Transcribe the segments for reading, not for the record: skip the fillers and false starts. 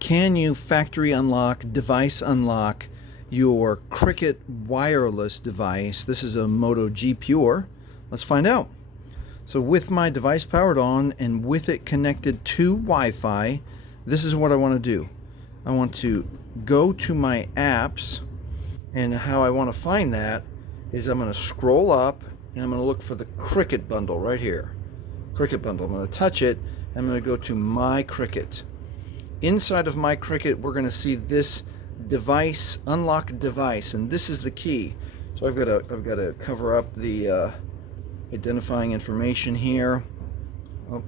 Can you factory unlock, device unlock your Cricket wireless device? This is a Moto G Pure. Let's find out. So with my device powered on and with it connected to Wi-Fi, this is what I want to do. I want to go to my apps, and how I want to find that is I'm going to scroll up and I'm going to look for the Cricket bundle right here. Cricket bundle. I'm going to touch it. I'm going to go to My Cricket. Inside of My Cricket, we're going to see this device, unlock device, and this is the key. So I've got to cover up the identifying information here. Oh,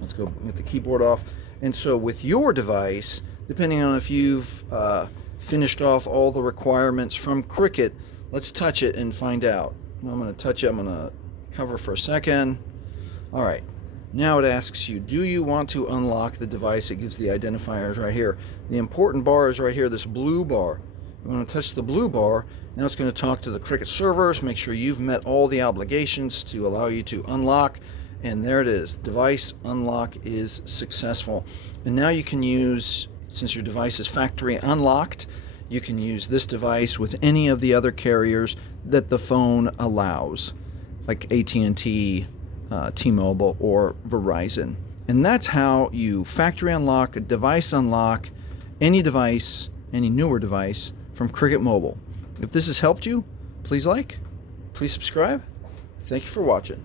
let's go get the keyboard off. And so with your device, depending on if you've finished off all the requirements from Cricket, let's touch it and find out. I'm going to touch it. I'm going to cover for a second. All right. Now it asks you, do you want to unlock the device? It gives the identifiers right here. The important bar is right here, this blue bar. You want to touch the blue bar. Now it's going to talk to the Cricket servers, make sure you've met all the obligations to allow you to unlock. And there it is. Device unlock is successful. And now you can use, since your device is factory unlocked, you can use this device with any of the other carriers that the phone allows, like AT&T, T-Mobile, or Verizon. And that's how you factory unlock, device unlock, any device, any newer device from Cricket Mobile. If this has helped you, please like, please subscribe. Thank you for watching.